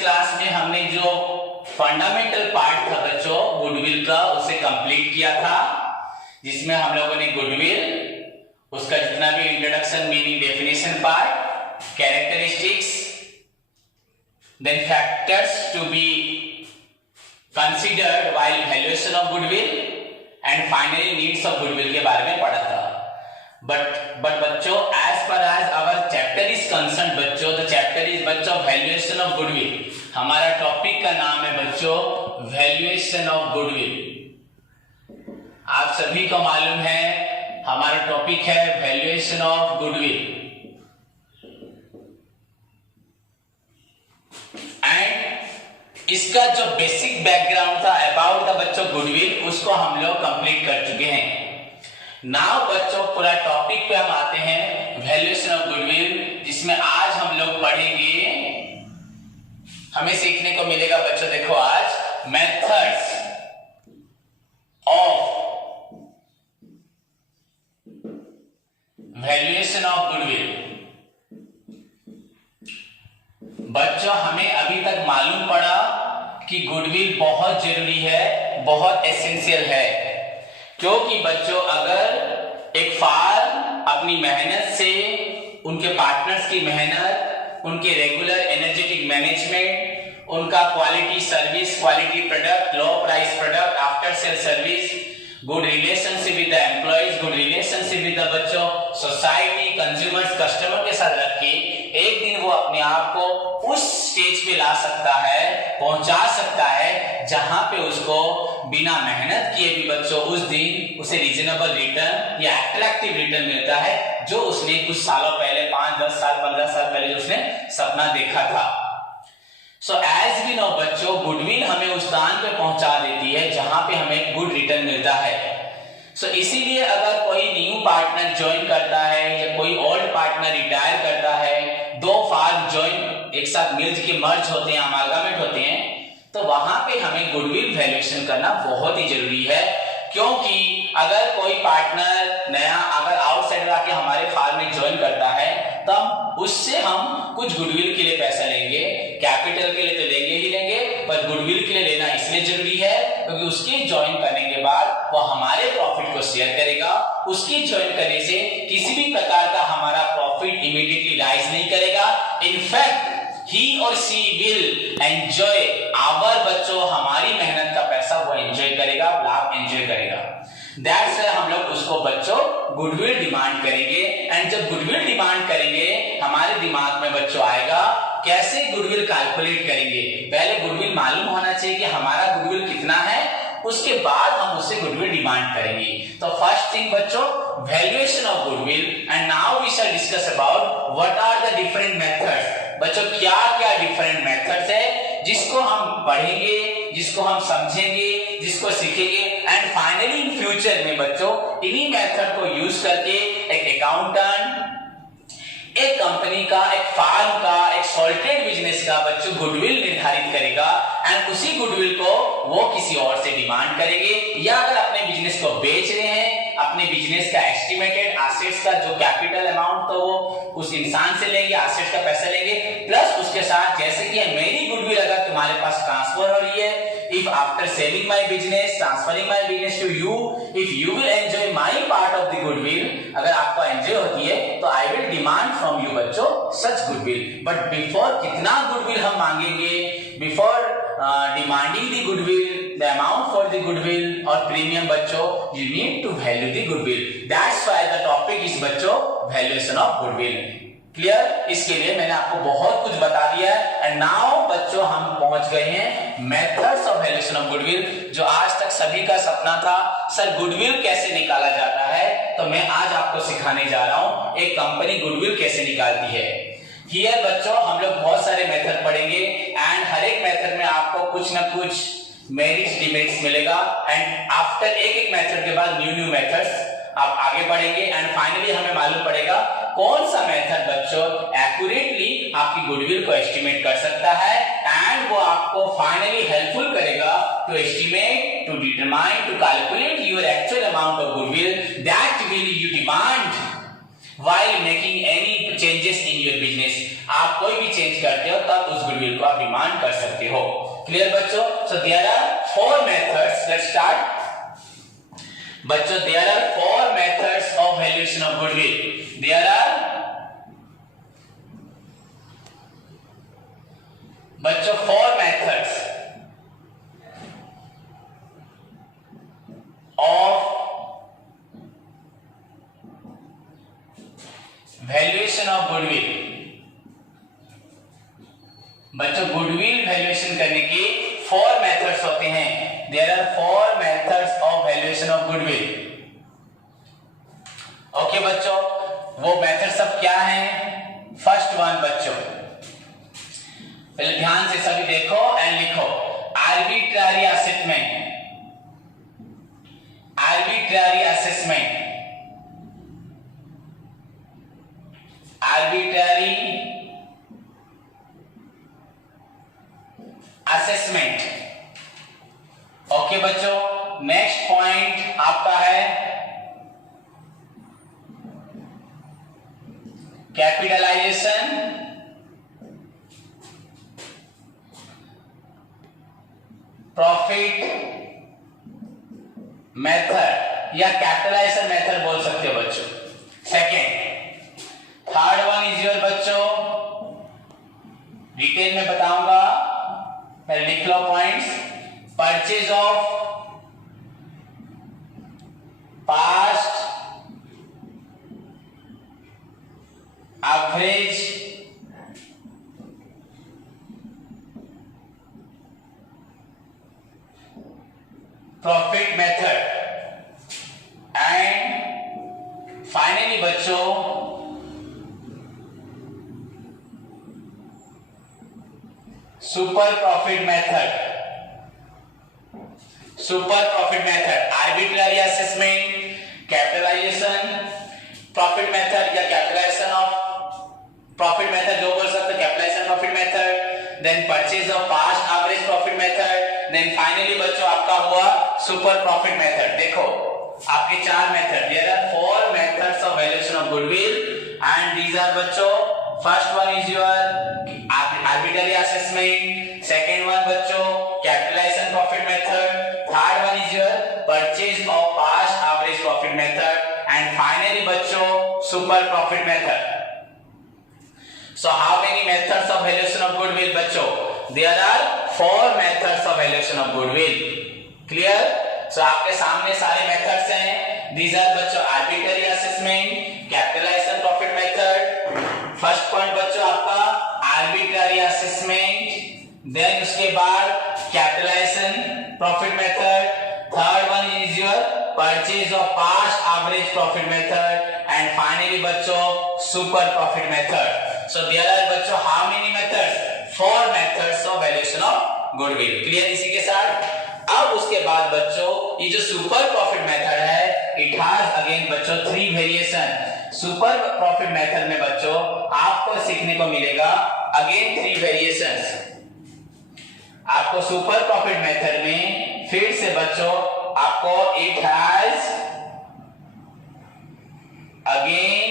Class में हमने जो फंडामेंटल पार्ट था बच्चों गुडविल का उसे कंप्लीट किया था, जिसमें हम लोगों ने गुडविल उसका जितना भी introduction, meaning, definition part, characteristics, then factors to be considered while valuation of goodwill and finally needs of goodwill के बारे में पढ़ा था। बट बच्चों as per as our chapter is concern बच्चों, द चैप्टर इज बच्चों वैल्यूएशन ऑफ गुडविल। हमारा topic का नाम है बच्चों वैल्यूएशन ऑफ गुडविल। आप सभी को मालूम है हमारा टॉपिक है वैल्यूएशन ऑफ गुडविल एंड इसका जो बेसिक बैकग्राउंड था अबाउट द बच्चों गुडविल उसको हम लोग कंप्लीट कर चुके हैं। नाउ बच्चों पूरा टॉपिक पे हम आते हैं वैल्यूएशन ऑफ गुडविल, जिसमें आज हम लोग पढ़ेंगे, हमें सीखने को मिलेगा बच्चों देखो आज methods of valuation of goodwill. बच्चों हमें अभी तक मालूम पड़ा कि गुडविल बहुत जरूरी है, बहुत एसेंशियल है, क्योंकि बच्चों अगर एक फार्म अपनी मेहनत से, उनके पार्टनर्स की मेहनत, उनके रेगुलर एनर्जेटिक मैनेजमेंट, उनका quality service, quality product, low price product, after sale service, good relationship with the employees, good relationship with the बच्चों सोसाइटी, कंज्यूमर्स, कस्टमर के साथ रख के एक दिन वो अपने आप को उस स्टेज पे ला सकता है, पहुंचा सकता है जहां पे उसको बिना मेहनत किए भी बच्चों उस दिन उसे रीजनेबल रिटर्न या अट्रैक्टिव रिटर्न मिलता है, जो उसने कुछ सालों पहले, 5, 10 साल, 15 साल पहले जो उसने सपना देखा था। सो एज वी नो बच्चों गुडविल हमें उस स्थान पे पहुंचा देती है जहां पे हमें गुड रिटर्न मिलता है। सो इसीलिए अगर कोई न्यू पार्टनर ज्वाइन करता है या कोई ओल्ड पार्टनर रिटायर करता है, दो फार्म ज्वाइन एक साथ मिल के मर्ज होते हैं, अमालगमेट होते हैं, तो वहां पे हमें गुडविल वैल्यूएशन करना बहुत ही जरूरी है। क्योंकि अगर कोई पार्टनर नया अगर आउटसाइडर आके हमारे फार्म में ज्वाइन करता है तब उससे हम कुछ गुडविल के लिए पैसा लेंगे, कैपिटल के लिए तो लेंगे ही लेंगे, पर गुडविल के लिए लेना इसलिए जरूरी है क्योंकि उसके ज्वाइन करने के बाद वो हमारे प्रॉफिट को शेयर करेगा। उसकी ज्वाइन करने से किसी भी प्रकार का हमारा प्रॉफिट इमीडिएटली राइज नहीं करेगा, in fact he or she will enjoy our बच्चों हमारी मेहनत का पैसा वो एंजॉय करेगा, लाभ एंजॉय करेगा। दैट्स व्हाई हम लोग उसको बच्चों गुडविल डिमांड करेंगे। एंड जब गुडविल डिमांड करेंगे हमारे दिमाग में बच्चों आएगा कैसे गुडविल कैलकुलेट करेंगे। पहले गुडविल मालूम होना चाहिए कि हमारा गुडविल कितना है, उसके बाद हम उससे गुडविल डिमांड करेंगे। तो फर्स्ट थिंग बच्चों valuation of goodwill, and now we shall discuss about what are the different methods. बच्चों क्या क्या डिफरेंट मेथड्स है जिसको हम पढ़ेंगे, जिसको हम समझेंगे, जिसको सीखेंगे, एंड फाइनली इन फ्यूचर में बच्चों इन्हीं मेथड को यूज करके एक अकाउंटेंट, एक कंपनी का, एक फार्म का, एक सॉल्टेड बिजनेस का बच्चों गुडविल निर्धारित करेगा एंड उसी गुडविल को वो किसी और से डिमांड करेंगे, या अगर अपने बिजनेस को बेच रहे हैं अपने बिजनेस का एस्टिमेटेड एसेट्स का जो कैपिटल अमाउंट तो वो उस इंसान से लेंगे, एसेट्स का पैसा लेंगे, प्लस उसके साथ जैसे कि मेरी गुडविल अगर तुम्हारे पास ट्रांसफर हो रही है, if after selling my business, transferring my business to you, if you will enjoy my part of the goodwill, अगर आपको एंजॉय होती है तो I will demand from you बच्चों such goodwill। But before कितना goodwill हम मांगेंगे, before demanding the goodwill, the amount for the goodwill or premium बच्चों, you need to value the goodwill। That's why the topic is बच्चों valuation of goodwill। Clear? इसके लिए मैंने आपको बहुत कुछ बता दिया है। एंड नाउ बच्चों हम पहुंच गए हैं methods of valuation of goodwill, जो आज तक सभी का सपना था सर गुडविल कैसे निकाला जाता है, तो मैं आज आपको सिखाने जा रहा हूं एक कंपनी गुडविल कैसे निकालती है। हियर बच्चों हम लोग बहुत सारे मेथड पढ़ेंगे एंड हर एक मेथड में आपको कुछ ना कुछ मेरिट्स डिमेरिट्स मिलेगा, एंड आफ्टर एक एक मेथड के बाद न्यू मेथड्स आप आगे बढ़ेंगे एंड फाइनली हमें मालूम पड़ेगा कौन सा मेथड बच्चों एक्यूरेटली आपकी गुडविल को एस्टिमेट कर सकता है, एंड वो आपको फाइनली हेल्पफुल करेगा to estimate, to determine, to calculate your actual amount of goodwill that will you demand while making any changes in your business. आप कोई भी चेंज करते हो तब उस गुडविल को आप डिमांड कर सकते हो। क्लियर बच्चों? So there are 4 methods. Let's start. बच्चों, there are 4 methods of valuation of goodwill. There are बच्चों 4 methods of valuation of goodwill. बच्चों, गुडविल वैल्यूएशन करने की 4 मेथड्स होते हैं। There are 4 methods of valuation of goodwill. Okay बच्चों, वो method सब क्या हैं? फर्स्ट वन बच्चों, पहले ध्यान से सभी देखो एंड लिखो। Arbitrary assessment, arbitrary assessment, arbitrary assessment. Okay बच्चों, नेक्स्ट पॉइंट आपका है कैपिटलाइजेशन, प्रॉफिट मेथड या कैपिटलाइजेशन मेथड बोल सकते हो बच्चों। Second, third one is your बच्चों, डिटेल में बताऊंगा, पहले लिख लो points. Purchase of past average profit method and finally बच्चों super profit method. Super profit method, arbitrary assessment, capitalisation, profit method या कैपिटलाइजेशन ऑफ प्रॉफिट मेथड जो बोल सकते, capitalisation profit method, then purchase of past average profit method, then finally बच्चों आपका हुआ super profit method. देखो आपके 4 method, there are 4 methods of valuation of goodwill and these are बच्चों, first one is your arbitrary assessment, second one बच्चों capitalization profit method, third one is your purchase of past average profit method and finally बच्चों super profit method. So how many methods of valuation of goodwill बच्चों? There are 4 methods of valuation of goodwill. Clear? So आपके सामने सारे methods हैं। These are बच्चों arbitrary assessment, capitalization profit method, first point बच्चों आपका arbitrary assessment, then उसके बाद capitalisation profit method, third one is your purchase of past average profit method and finally बच्चों super profit method. So there are बच्चों how many methods? 4 methods of valuation of goodwill. Clear इसी के साथ? अब उसके बाद बच्चों ये जो सुपर प्रॉफिट मेथड है, इट हैज अगेन बच्चों 3 वेरिएशन। सुपर प्रॉफिट मेथड में बच्चों आपको सीखने को मिलेगा अगेन 3 वेरिएशंस। आपको सुपर प्रॉफिट मेथड में फिर से बच्चों आपको इट हैज अगेन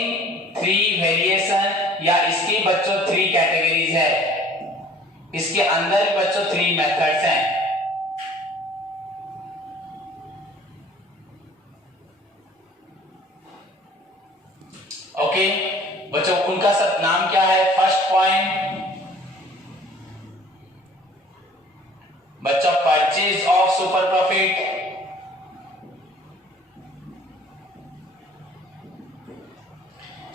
3 वेरिएशन या इसकी बच्चों 3 कैटेगरीज है। इसके अंदर बच्चों 3 मेथड्स हैं। ओके बच्चों, उनका सब नाम क्या है? फर्स्ट पॉइंट बच्चों purchase of super profit,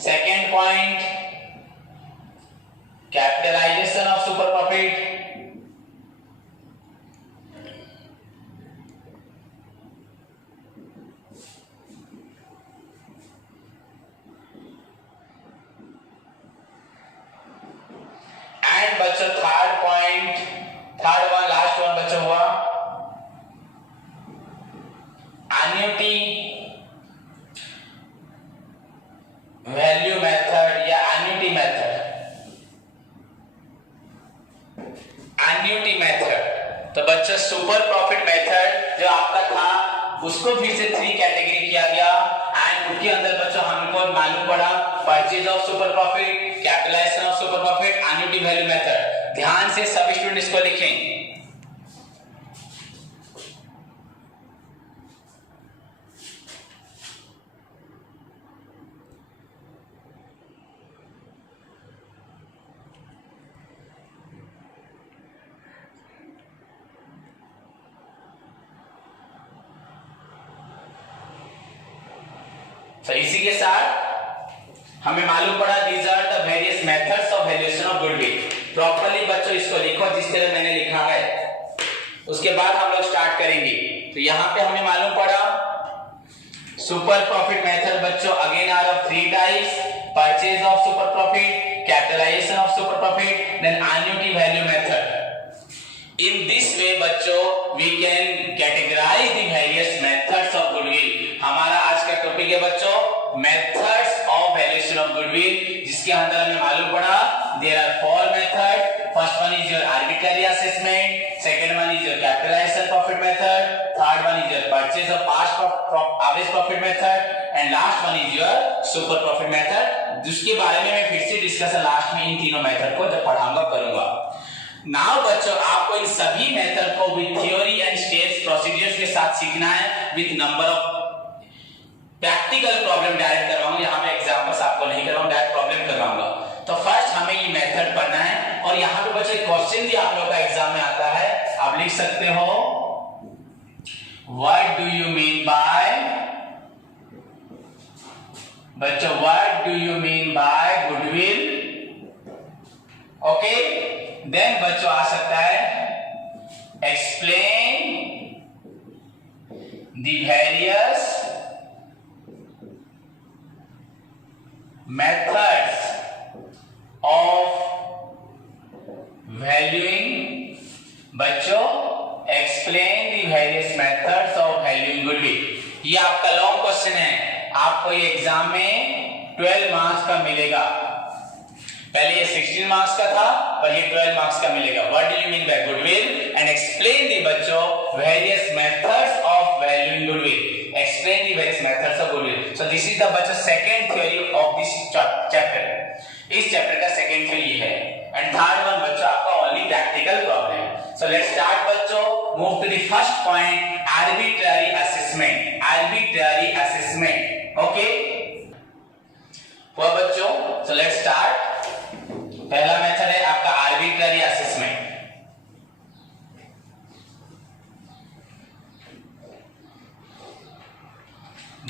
second point capitalisation of super profit, बच्चों third point, third one last one बच्चों हुआ एन्युटी वैल्यू मेथड या एन्युटी मेथड। एन्युटी मेथड तो बच्चों सुपर प्रॉफिट मेथड जो आपका था उसको फिर से 3 कैटेगरी किया गया एंड उसके अंदर बच्चों हमको मालूम पड़ा purchase of super profit, capitalization of super profit, annuity value method. ध्यान से सब स्टूडेंट इसको लिखें। तो इसी के साथ हमें मालूम पड़ा these are the various methods of valuation of goodwill. Properly बच्चों इसको लिखो जिस तरह मैंने लिखा है, उसके बाद हम लोग स्टार्ट करेंगे। तो यहाँ पे हमें मालूम पड़ा सुपर प्रॉफिट मेथड बच्चों again are of 3 types, purchase of super profit, capitalization of super profit, then annuity value method. In this way बच्चों we can categorize the various methods of goodwill। हमारा आज का टॉपिक है बच्चों methods of valuation of goodwill, जिसके अंदर हमें मालूम पड़ा there are 4 methods। First one is your arbitrary assessment, second one is your capitalization profit method, third one is your purchase of past average profit method, and last one is your super profit method, जिसके बारे में मैं फिर से discussion last में इन तीनों method को जब पढ़ाऊंगा करूंगा। नाउ बच्चों आपको इन सभी मेथड को with theory and steps procedures के साथ सीखना है, with number of practical problem direct करवाऊंगा। यहाँ पे एग्जांपल्स आपको नहीं करवाऊंगा, डायरेक्ट प्रॉब्लम करवाऊंगा। तो फर्स्ट हमें ये मेथड पढ़ना है और यहाँ पे बच्चों क्वेश्चन भी आप लोग का एग्जाम में आता है, आप लिख सकते हो what do you mean by, बच्चों what do you mean by goodwill. Okay, then बच्चों आ सकता है explain the various methods of valuing, बच्चों explain the various methods of valuing goodwill. ये आपका लॉन्ग क्वेश्चन है, आपको ये एग्जाम में 12 मार्क्स का मिलेगा। पहले ये 16 मार्क्स का था और ये 12 मार्क्स का मिलेगा। What do you mean by goodwill and explain the बच्चों various methods of valuing goodwill. Explain the various methods of goodwill. So this is the बच्चों second theory of this chapter. इस chapter का second theory है and third one बच्चों आपका only practical problem. So let's start बच्चों, move to the first point arbitrary assessment. Arbitrary assessment, okay वो बच्चों। So let's start. पहला मेथड है आपका आर्बिट्ररी असेसमेंट।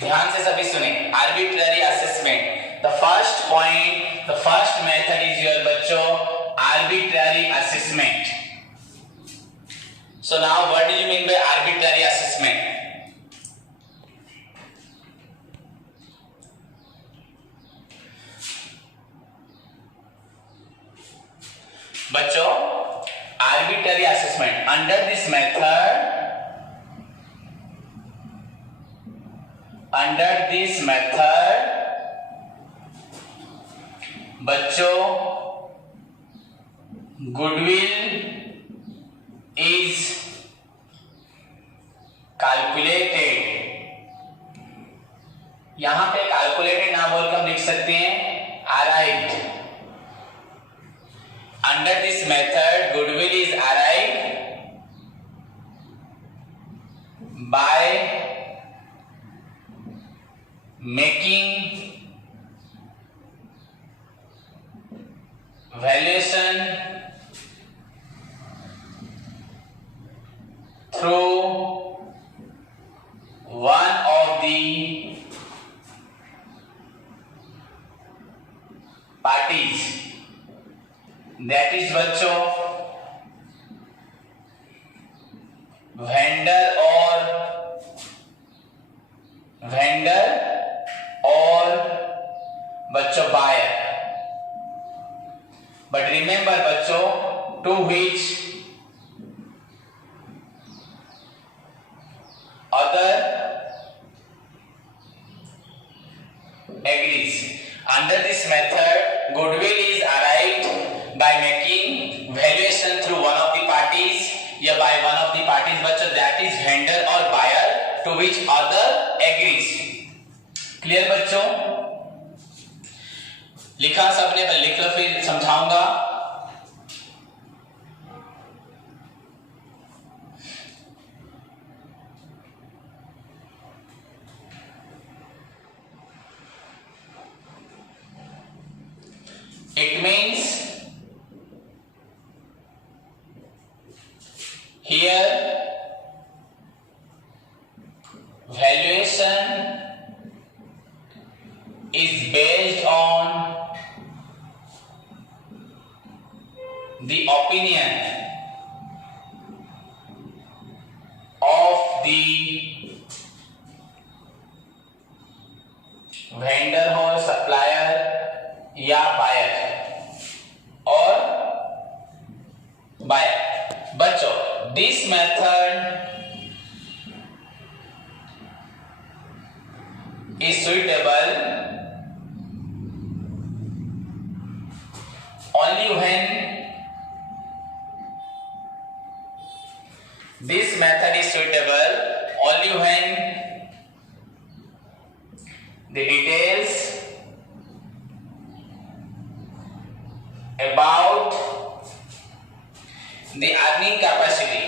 ध्यान से सभी सुने, arbitrary assessment. The first point, the first method is your बच्चों arbitrary assessment. So now what do you mean by arbitrary assessment? बच्चों arbitrary assessment, under this method, under this method बच्चों goodwill is calculated. यहां पे calculated ना बोलकर हम लिख सकते हैं arrived. Under this method, goodwill is arrived by making valuation through one of the parties, that is बच्चों वेंडर और बच्चों बायर। बट रिमेंबर बच्चों to which other agrees. Under this method, goodwill is arrived by making valuation through one of the parties, या by one of the parties बच्चों, that is vendor or buyer, to which other agrees. Clear बच्चों? लिखा सबने? लिख लो फिर समझाऊंगा। It means here valuation is based on the opinion of the vendor or supplier या बायर और बायर। बच्चों this method is suitable only when this method is suitable only when the details about the earning capacity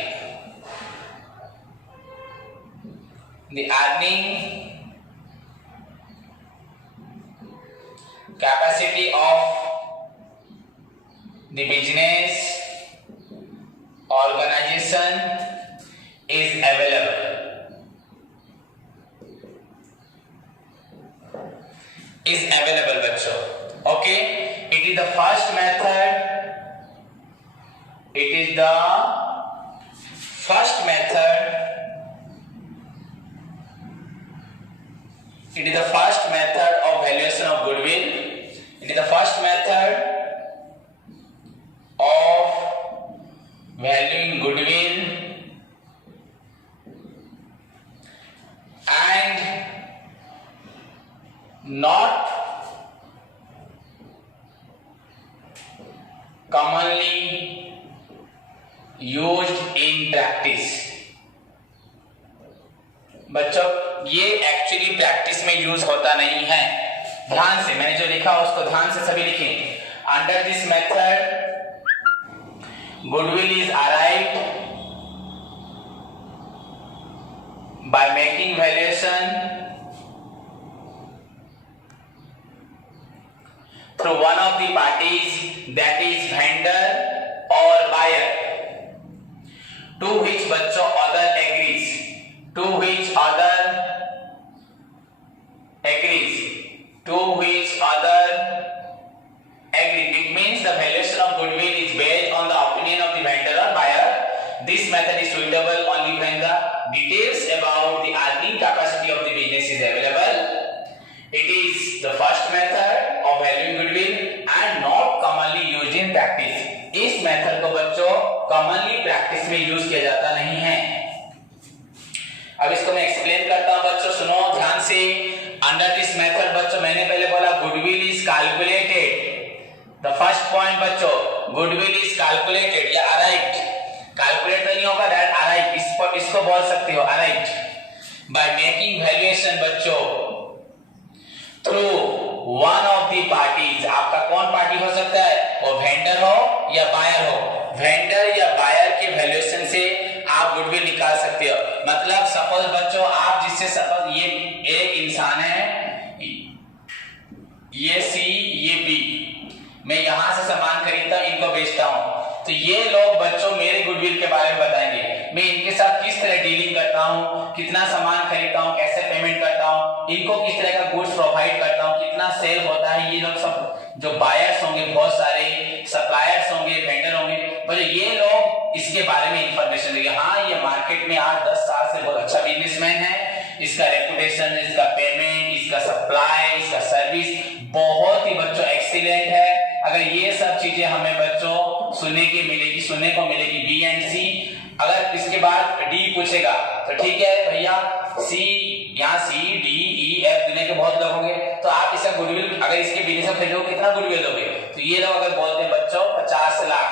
of the business organization is available. बच्चों, okay? It is the first method. It is the first method. It is the first method of valuation of goodwill. It is the first method of valuing goodwill and not commonly used in practice. बच्चों ये actually practice में use होता नहीं है। ध्यान से मैंने जो लिखा उसको ध्यान से सभी लिखें। Under this method goodwill is arrived by making valuation through one of the parties, that is vendor or buyer, to which बच्चों other agrees, to which other agrees, to which other agrees. It means the valuation of goodwill is based on the opinion of the vendor or buyer. This method is suitable only when the details about the earning capacity of the business is available. It is the first method of valuing goodwill and not commonly used in practice. इस method को बच्चों commonly practice में use किया जाता नहीं है। अब इसको मैं एक्सप्लेन करता हूं बच्चों, सुनो ध्यान से। अंडर दिस मेथड बच्चों मैंने पहले बोला goodwill is calculated. The first point बच्चों गुडविल इज कैलकुलेटेड या अराइव्ड। कैलकुलेट नहीं होगा, दैट अराइव्ड, इसको बोल सकते हो अराइव्ड बाय मेकिंग वैल्यूएशन बच्चों through one of the parties. आपका कौन पार्टी हो सकता है? वो वेंडर हो या बायर हो। वेंडर या बायर के वैल्यूएशन से आप गुडविल निकाल सकते हो। मतलब सपोज बच्चों आप जिससे सपोज ये एक इंसान है, ये सी ये बी, मैं यहां से सामान खरीदता हूं इनको बेचता हूं, तो ये लोग बच्चों मेरे गुडविल के बारे में बताएंगे। मैं इनके साथ किस तरह डीलिंग करता हूं, कितना सामान खरीदता हूं, कैसे पेमेंट करता हूं, इनको किस तरह का गुड्स प्रोवाइड करता हूं, कितना सेल होता है। ये लोग सब जो बायर्स होंगे, बहुत सारे सप्लायर्स होंगे, वेंडर होंगे, मतलब ये लोग इसके बारे में इंफॉर्मेशन देंगे। हाँ ये मार्केट में 8-10 साल से बहुत अच्छा बिजनेसमैन है, इसका रेपुटेशन, इसका पेमेंट, इसका सप्लाई, इसका सर्विस बहुत ही बच्चों एक्सीलेंट है। अगर ये सब चीजें हमें बच्चों सुनने को मिलेगी बी एंड सी। अगर इसके बाद डी पूछेगा तो ठीक है भैया, सी यहाँ सी डी ई एफ दुनिया के बहुत लोग होंगे, तो आप इसका गुडविल अगर इसके बिजनेस में खरीदोगे कितना गुडविल दोगे? तो ये लोग अगर बोलते हैं बच्चों 50 लाख,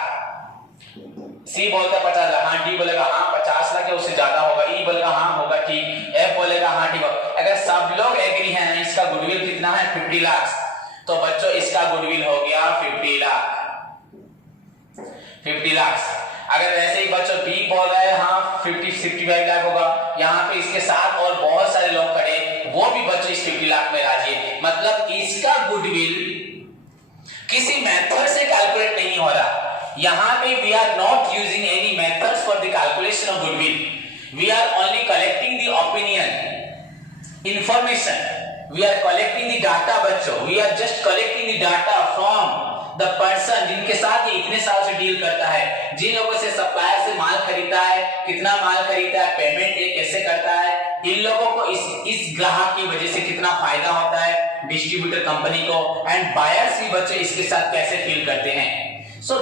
सी बोलता 50 लाख, हाँ डी बोलेगा हाँ 50 लाख या उससे ज्यादा होगा, ई बोलेगा हाँ होगा ठीक, एफ बोलेगा हाँ ठीक होगा। अगर सब लोग एग्री हैं इसका गुडविल कितना है 50 लाख, तो बच्चों इसका गुडविल हो गया 50 लाख। 50 लाख। अगर वैसे ही बच्चों बी बोल रहा है हाँ 55 लाख होगा, यहाँ पे इसके साथ और बहुत सारे लोग खड़े, वो भी बच्चों इस 50 लाख में राजी है, मतलब इसका गुडविल किसी मेथड से कैलकुलेट नहीं हो रहा। यहाँ पे we are not using any methods for the calculation of goodwill, we are only collecting the opinion information, we are collecting the data बच्चों, we are just collecting the data from the person जिनके साथ ये इतने साल से deal करता है, जिन लोगों से सप्लायर से माल खरीदता है, कितना माल खरीदता है, पेमेंट ये कैसे करता है, इन लोगों को इस ग्राहक की वजह से कितना फायदा होता है डिस्ट्रीब्यूटर कंपनी को, एंड बायर्स भी बच्चे इसके साथ कैसे फील करते हैं। सो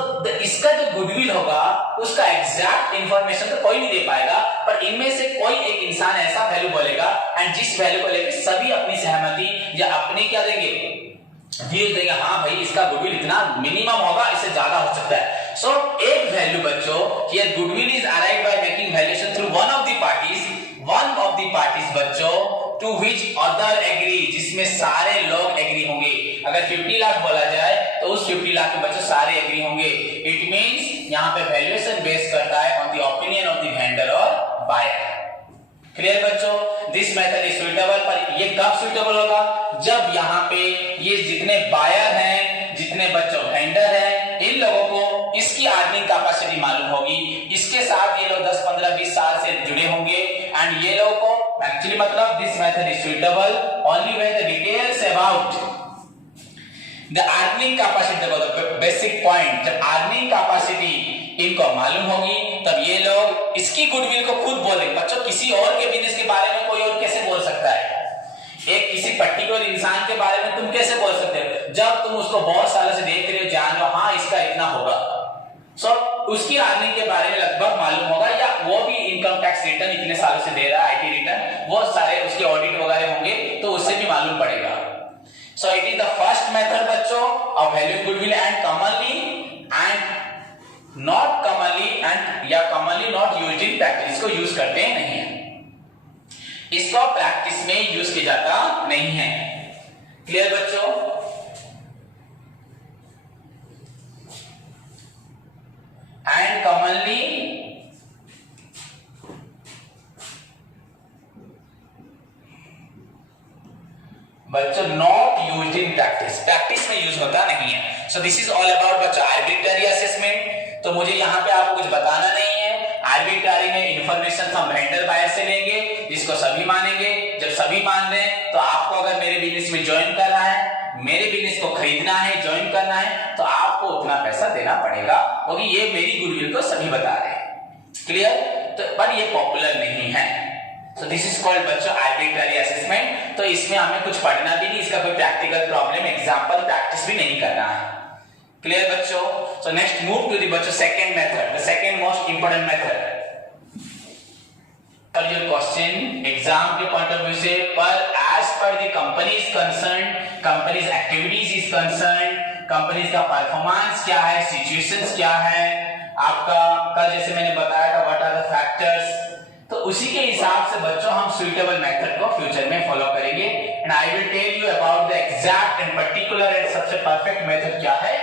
इसका जो गुडविल होगा उसका एग्जैक्ट इंफॉर्मेशन तो कोई नहीं दे पाएगा, पर इनमें से कोई एक इंसान ऐसा वैल्यू बोलेगा एंड जिस वैल्यू को लेकर सभी अपनी सहमति या अपनी क्या देंगे व्यूज देंगे, हाँ भाई इसका गुडविल इतना मिनिमम होगा, इससे ज्यादा हो सकता है। सो एक वैल्यू बच्चों here goodwill is arrived by making valuation through one of the parties बच्चों टू व्हिच अदर एग्री, जिसमें सारे लोग एग्री होंगे। अगर 50 लाख बोला जाए तो उस 50 लाख में बच्चों सारे एग्री होंगे। इट मींस यहाँ पे वैल्यूएशन बेस करता है on the opinion of the vendor और बायर। क्लियर बच्चों, दिस मेथड इज सुइटेबल, पर ये कब सुइटेबल होगा जब यहाँ पे ये जितने बायर हैं, जितने बच्चों वेंडर हैं, इन लोगों को इसकी अर्निंग कैपेसिटी मालूम होगी, इसके साथ ये लोग 10 15 20 साल से जुड़े होंगे, एंड ये लोगों को एक्चुअली मतलब this method is suitable only when the details about the earning capacity, the basic point, जब अर्निंग कैपेसिटी इनको मालूम होगी तब ये लोग इसकी गुडविल को खुद बोलेंगे। बच्चों किसी और के बिजनेस के बारे में कोई और कैसे बोल सकता है, एक किसी पर्टिकुलर इंसान के बारे में तुम कैसे बोल सकते हो जब तुम उसको बहुत सालों से देख रहे हो, जान लो हाँ इसका इतना होगा। सो उसकी अर्निंग के बारे में लगभग मालूम होगा, या वो भी इनकम टैक्स रिटर्न इतने सालों से दे रहा है, आईटी रिटर्न, वो सारे उसके ऑडिट वगैरह होंगे तो उससे भी मालूम पड़ेगा। So it is the first method बच्चों of valuing goodwill, and not commonly and या commonly not used in practice, इसको यूज करते नहीं है, इसको प्रैक्टिस में यूज किया जाता नहीं है। क्लियर बच्चों, and commonly बच्चों not used in practice, practice में यूज होता नहीं है। सो दिस इज ऑल अबाउट बच्चों आर्बिट्ररी असेसमेंट। तो मुझे यहाँ पे आपको कुछ बताना नहीं है, आर्बिट्ररी में इंफॉर्मेशन हम वेंडर बायर से लेंगे जिसको सभी मानेंगे। जब सभी मान रहे हैं तो आपको अगर मेरे बिजनेस में ज्वाइन करना है, मेरे बिजनेस को खरीदना है, ज्वाइन करना है, तो आपको उतना पैसा देना पड़ेगा, क्योंकि ये मेरी गुडविल को सभी बता रहे हैं। क्लियर, तो पर ये पॉपुलर नहीं है। So this is called बच्चों arbitrary assessment। तो इसमें हमें कुछ पढ़ना भी नहीं, इसका कोई प्रैक्टिकल प्रॉब्लम एग्जांपल प्रैक्टिस भी नहीं करना है। क्लियर बच्चों, so next move to the बच्चों second method, the second most important method. your question exam के पॉइंट ऑफ व्यू से, पर as per the company's concern, company's activities is concerned, companies का परफॉर्मेंस क्या है, सिचुएशंस क्या है, आपका कल जैसे मैंने बताया था व्हाट आर द फैक्टर्स, तो उसी के हिसाब से बच्चों हम सुइटेबल मेथड को फ्यूचर में फॉलो करेंगे। And I will tell you about the exact and particular and सबसे परफेक्ट मेथड क्या है।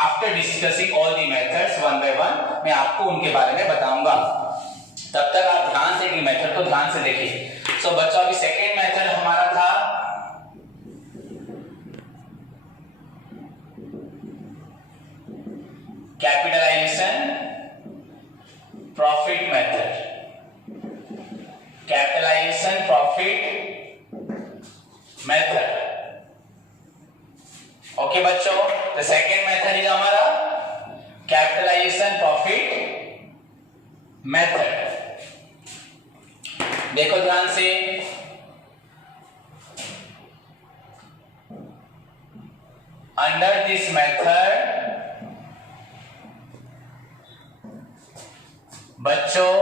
After discussing all the methods one by one मैं आपको उनके बारे में बताऊंगा। तब तक आप ध्यान से मेथड को ध्यान से देखिए। सो बच्चों अभी सेकेंड मेथड हमारा था capitalization profit method. Capitalization profit method. Okay बच्चों, द सेकेंड मेथड इज हमारा कैपिटलाइजेशन प्रॉफिट मेथड। देखो ध्यान से, अंडर दिस मेथड बच्चों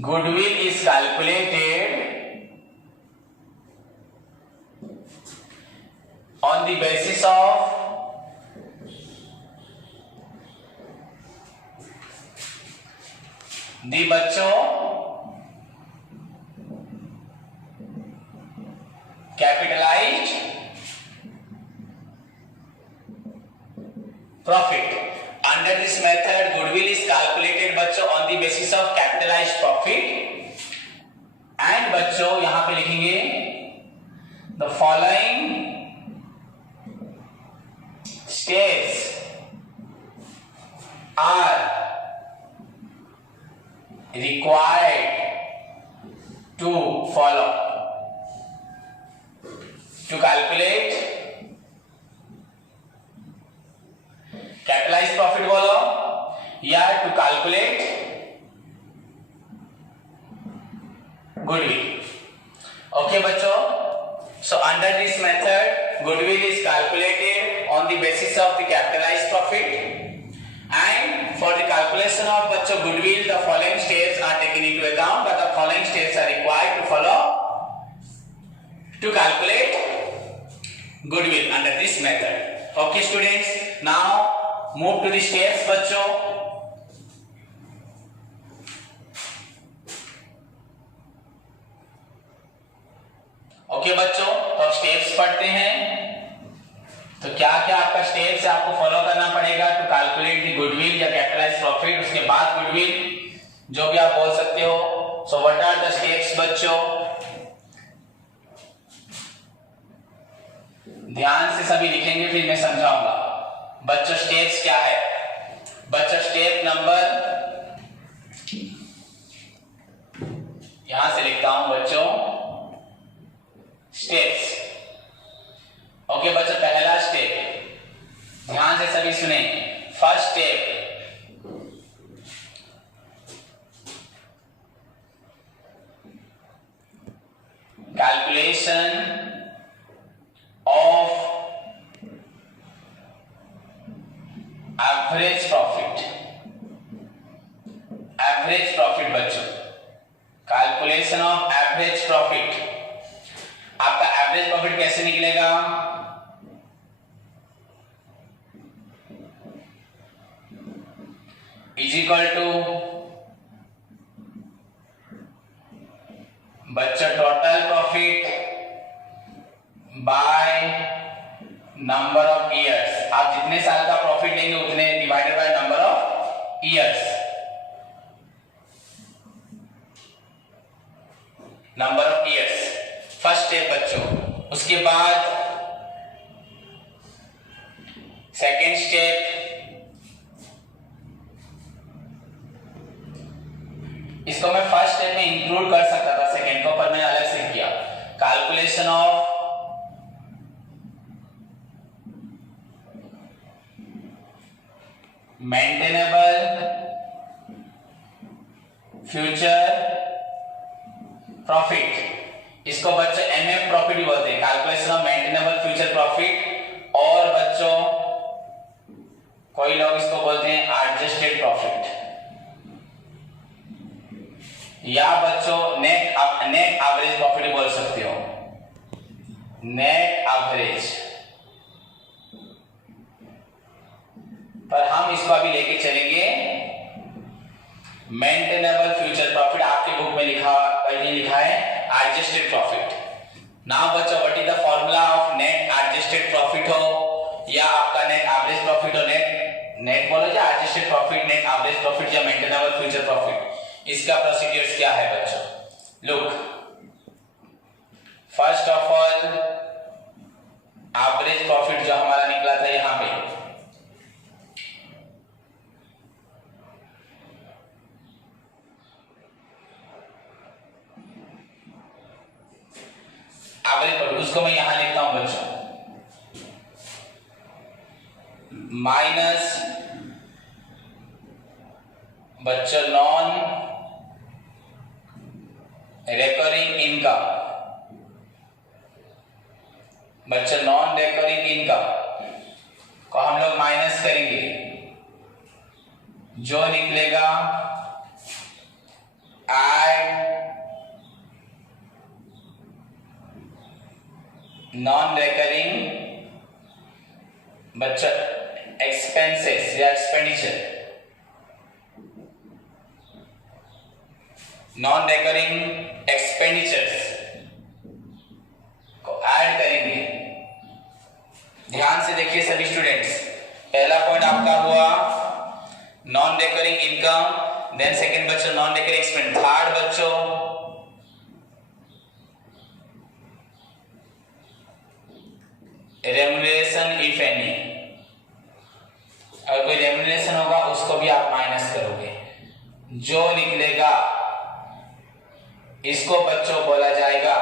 goodwill is calculated on the basis of the बच्चों capitalized profit. Under this method goodwill is calculated बच्चों on the basis of capitalized profit and बच्चों यहां पे लिखेंगे the following steps are required to follow to calculate capitalized profit बोलो या to calculate goodwill। okay बच्चों, so under this method goodwill is calculated on the basis of the capitalized profit and for the calculation of bachcho goodwill the following steps are taken into account, but the following steps are required to follow to calculate goodwill under this method। okay students, now move to the steps bachcho। okay बच्चों, तो अब steps पढ़ते हैं। तो क्या क्या आपका steps आपको फॉलो करना पड़ेगा टू कैलकुलेट द गुडविल या कैपिटलाइज्ड प्रॉफिट। उसके बाद गुडविल जो भी आप बोल सकते हो। So what are the steps बच्चों, ध्यान से सभी लिखेंगे फिर मैं समझाऊंगा। बच्चों स्टेप्स क्या है? बच्चों स्टेप नंबर यहां से लिखता हूं बच्चों स्टेप्स। ओके बच्चों, पहला स्टेप ध्यान से सभी सुने। First step calculation of average profit. Average profit बच्चों, कैलकुलेशन ऑफ एवरेज प्रॉफिट। आपका एवरेज प्रॉफिट कैसे निकलेगा? इज इक्वल टू बच्चों total profit by number of years. आप जितने साल का प्रॉफिट लेंगे उतने divided by number of years. Number of years first step बच्चों। उसके बाद सेकेंड स्टेप इसको मैं फर्स्ट स्टेप में इंक्लूड कर सकता था, सेकेंड को पर मैंने अलग से किया। Calculation of maintainable future profit. इसको बच्चों एमएफ प्रॉफिट भी बोलते हैं, calculation of maintainable future profit. और बच्चों कोई लोग इसको बोलते हैं एडजस्टेड प्रॉफिट या बच्चों नेट एवरेज प्रॉफिट बोल सकते हो। नेट एवरेज, पर हम इसको अभी लेके चलेंगे मेंटेनेबल फ्यूचर प्रॉफिट। आपके बुक में लिखा है एडजस्टेड प्रॉफिट। नाउ बच्चों what is the formula of net adjusted profit हो या आपका नेट एवरेज प्रॉफिट हो, नेट बोलो या adjusted profit, net average profit या मेंटेनेबल फ्यूचर प्रॉफिट, इसका प्रोसीड्यूर्स क्या है बच्चों? Look, first of all average profit जो हमारा निकला था यहां पे, एवरेज प्रॉफिट उसको मैं यहां लिखता हूं बच्चों माइनस बच्चों नॉन रिकरिंग इनकम। बच्चों नॉन रिकरिंग इनकम को हम लोग माइनस करेंगे, जो निकलेगा एड नॉन रिकरिंग बच्चों एक्सपेंसेस या एक्सपेंडिचर। नॉन रिकरिंग एक्सपेंडिचर्स को ऐड करेंगे। ध्यान से देखिए सभी स्टूडेंट्स, पहला पॉइंट आपका हुआ non recurring income, then second बच्चों नॉन रिकरिंग एक्सपेंस, थर्ड बच्चों रेम्युनरेशन इफ एनी, अगर कोई रेम्युनरेशन होगा उसको भी आप माइनस करोगे, जो निकलेगा इसको बच्चों बोला जाएगा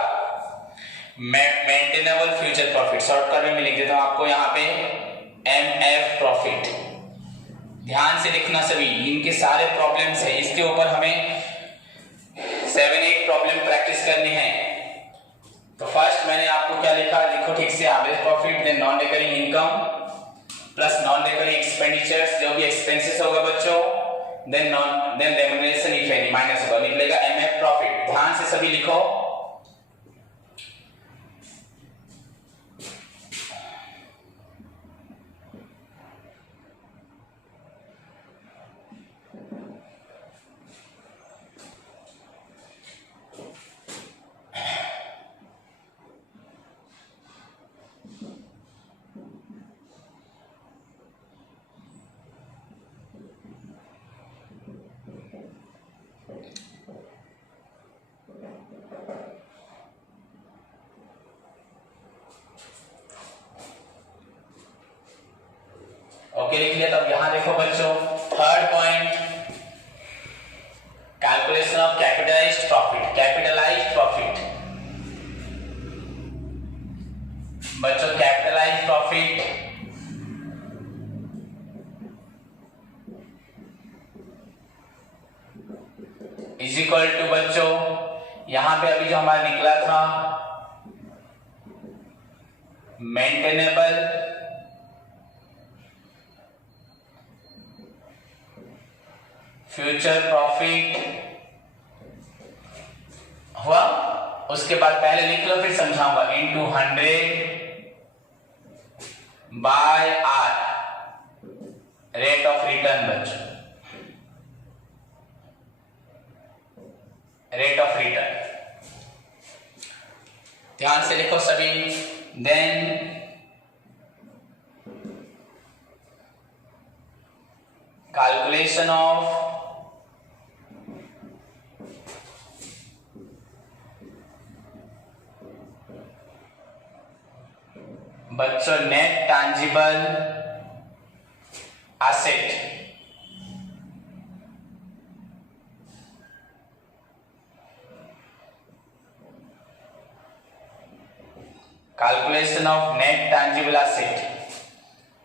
मेंटेनेबल फ्यूचर प्रॉफिट। शॉर्टकट में मैं लिख देता हूं आपको यहाँ पे एमएफ प्रॉफिट। ध्यान से लिखना सभी, इनके सारे प्रॉब्लम्स है, इसके ऊपर हमें 7-8 प्रॉब्लम प्रैक्टिस करनी है। तो फर्स्ट मैंने आपको क्या लिखा, लिखो ठीक से, average profit, then non recurring income plus non recurring expenditures, जो भी एक्सपेंसेस होगा बच्चों, then remuneration if any minus होगा, निकलेगा एमएफ प्रॉफिट। ध्यान से सभी लिखो। ओके लिख लिया। तब यहां देखो बच्चों, third point calculation of capitalized profit. Capitalized profit बच्चों, capitalized profit is equal to बच्चों, यहां पे अभी जो हमारा निकला था मेंटेनेबल फ्यूचर प्रॉफिट हुआ, उसके बाद पहले लिख लो फिर समझाऊंगा, into 100 by R, rate of return बच्चों, रेट ऑफ रिटर्न। ध्यान से लिखो सभी। देन कैलकुलेशन ऑफ बच्चों net tangible asset, calculation of net tangible asset.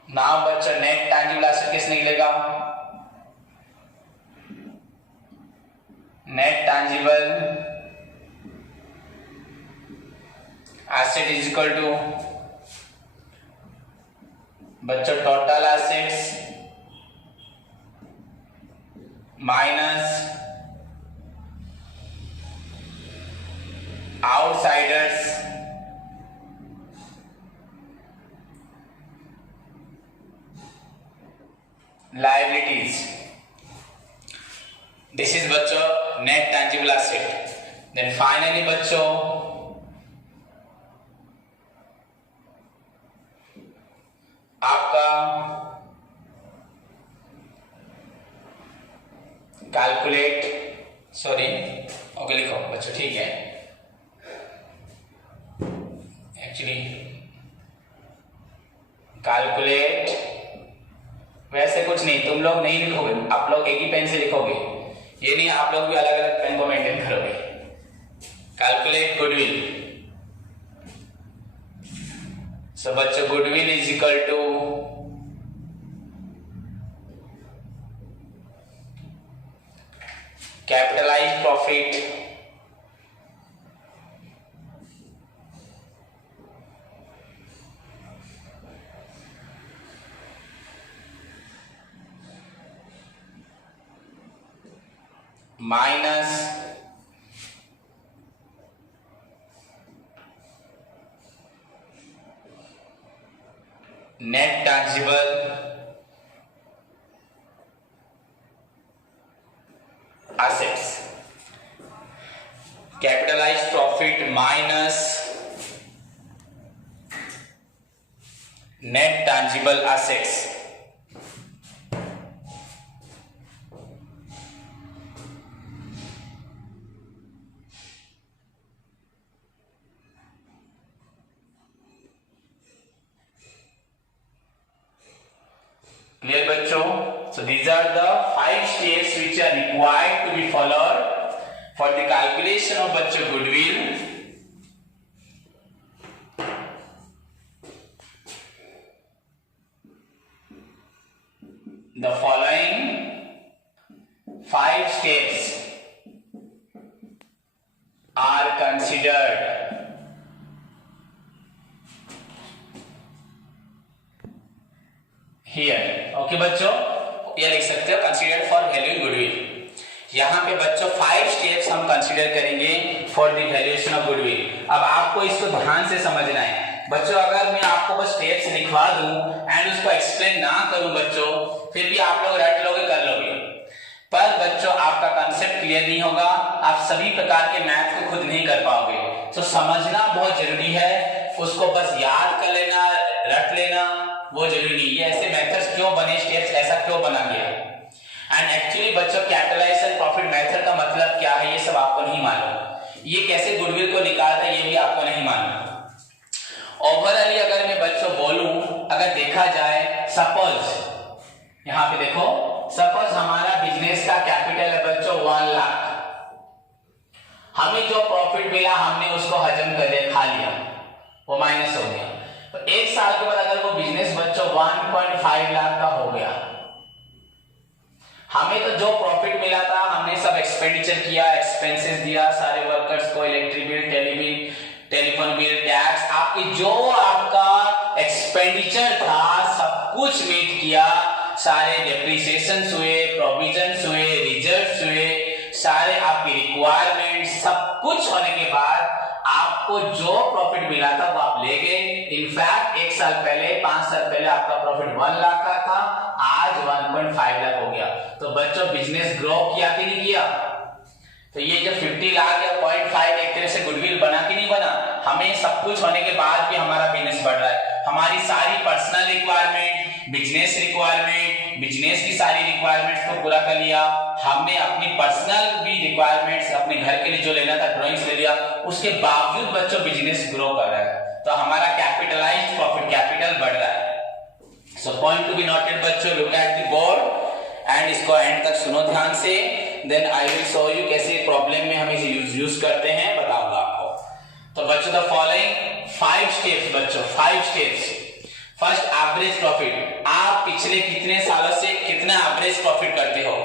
Now बच्चों नेट टैंजिबल एसेट किस निकलेगा, net tangible asset is equal to बच्चों total assets minus outsiders liabilities. This is बच्चों net tangible asset. Then finally बच्चों आपका calculate, sorry okay लिखो बच्चों, ठीक है, एक्चुअली कैलकुलेट वैसे कुछ नहीं, तुम लोग नहीं लिखोगे, आप लोग एक ही पेन से लिखोगे, ये नहीं आप लोग भी अलग अलग पेन को मेंटेन करोगे। कैलकुलेट गुडविल, सो बच्चों goodwill is equal to capitalised profit minus net tangible assets. Capitalised profit minus net tangible assets. Clear बच्चों? So these are the 5 steps which are required to be followed for the calculation of बच्चों goodwill. The following 5 steps are considered here. Okay बच्चों, ये लिख सकते हो consider for valuing goodwill. यहाँ पे बच्चों 5 स्टेप्स हम कंसीडर करेंगे for the valuation of goodwill. अब आपको इसको ध्यान से समझना है बच्चों। अगर मैं आपको बस स्टेप्स लिखवा दूं एंड उसको एक्सप्लेन ना करूं बच्चों, फिर भी आप लोग रट लोगे, कर लोगे, पर बच्चों आपका कंसेप्ट क्लियर नहीं होगा, आप सभी प्रकार के मैथ को खुद नहीं कर पाओगे। तो समझना बहुत जरूरी है, उसको बस याद कर लेना, रट लेना वो जरूरी नहीं है। ऐसे मेथड्स क्यों बने, स्टेप्स ऐसा क्यों बना गया, एंड एक्चुअली बच्चों कैपिटलाइजेशन प्रॉफिट मेथड का मतलब क्या है ये सब आपको नहीं मालूम। ये कैसे गुडविल को निकालता है ये भी आपको नहीं मालूम। ओवरऑली अगर मैं बच्चों बोलूं, अगर देखा जाए, सपोज यहाँ पे देखो, सपोज हमारा बिजनेस का कैपिटल है बच्चों 1 लाख। हमें जो प्रॉफिट मिला हमने उसको हजम कर लिया, खा लिया, वो माइनस हो गया। तो 1 साल के बाद अगर वो बिजनेस बच्चों 1.5 लाख का हो गया, हमें तो जो प्रॉफिट मिला था हमने सब एक्सपेंडिचर किया, एक्सपेंसेस दिया सारे वर्कर्स को, electric bill, telephone bill, tax, आपकी जो आपका एक्सपेंडिचर था सब कुछ मीट किया, सारे डेप्रिसिएशंस हुए, प्रोविजंस हुए, रिजर्व्स हुए, सारे आपकी रिक्वायरमेंट, सब कुछ होने के बाद आपको जो प्रॉफिट मिला था वो आप ले गए। इनफैक्ट 1 साल पहले, 5 साल पहले आपका प्रॉफिट 1 लाख का था, आज 1.5 लाख हो गया। तो बच्चों बिजनेस ग्रो किया कि नहीं किया? तो ये जो 50 लाख या 0.5 एक तरह से गुडविल बना कि नहीं बना? हमें सब कुछ होने के बाद भी हमारा बिजनेस बढ़ रहा है। हमारी सारी पर्सनल रिक्वायरमेंट, बिजनेस की सारी रिक्वायरमेंट्स को पूरा कर लिया, हमने अपनी पर्सनल भी रिक्वायरमेंट्स अपने घर के लिए जो लेना था ड्राइंग्स ले लिया, उसके बावजूद बच्चों बिजनेस ग्रो कर रहा है। तो हमारा कैपिटलाइज्ड प्रॉफिट, कैपिटल बढ़ रहा है। So point to be noted बच्चों, look at the board and इसको एंड तक सुनो ध्यान से, then I will show you कैसे प्रॉब्लम में हम इसे यूज करते हैं, बताऊंगा आपको। तो बच्चों द फॉलोइंग 5 स्टेप्स बच्चों, 5 स्टेप्स। First, average profit. आप पिछले कितने सालों से कितना एवरेज प्रॉफिट करते हो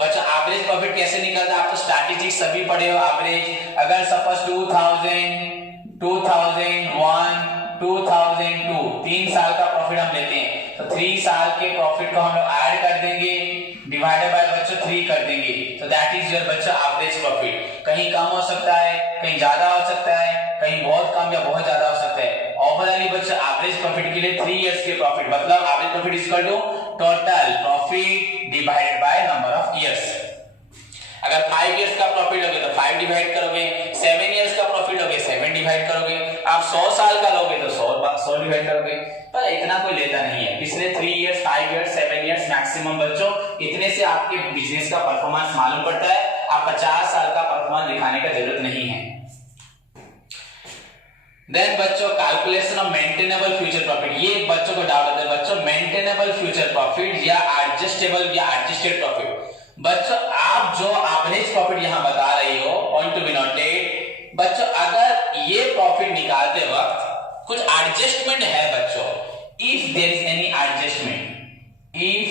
बच्चों? एवरेज प्रॉफिट कैसे निकलता है? आप तो स्ट्रैटेजिक सभी पढ़े हो। एवरेज अगर सपोज 2000, 2001, 2002 3 साल का प्रॉफिट हम लेते हैं, तो 3 साल के प्रॉफिट को हम लोग ऐड कर देंगे, डिवाइडेड बाय बच्चों 3 कर देंगे, तो दैट इज योर बच्चों एवरेज प्रॉफिट। कहीं कम हो सकता है, कहीं ज्यादा हो सकता है, कहीं बहुत कम या बहुत ज्यादा हो सकता है। ओवरऑली बच्चों एवरेज प्रॉफिट के लिए 3 इयर्स के प्रॉफिट, मतलब average profit is equal to total profit divided by number of years. अगर 5 इयर्स का प्रॉफिट लोगे तो 5 डिवाइड करोगे, 7 इयर्स का प्रॉफिट लोगे 7 डिवाइड करोगे, आप 100 साल का लोगे तो 100 डिवाइड करोगे, पर इतना कोई लेता नहीं है। पिछले 3 इयर्स, 5 इयर्स, 7 इयर्स मैक्सिमम बच्चों, इतने से आपके बिजनेस का परफॉर्मेंस मालूम पड़ता है। आप 50 साल का परफॉर्मेंस दिखाने का जरूरत नहीं है। देन बच्चों calculation of maintainable future profit. ये बच्चों को डाउट होता है बच्चों, मेंटेनेबल फ्यूचर प्रॉफिट या एडजस्टेबल या एडजस्टेड प्रॉफिट। बच्चों आप जो एवरेज प्रॉफिट यहां बता रही हो, पॉइंट टू बी नोटेड बच्चों, अगर ये प्रॉफिट निकालते वक्त कुछ एडजस्टमेंट है बच्चों, if there is any adjustment, if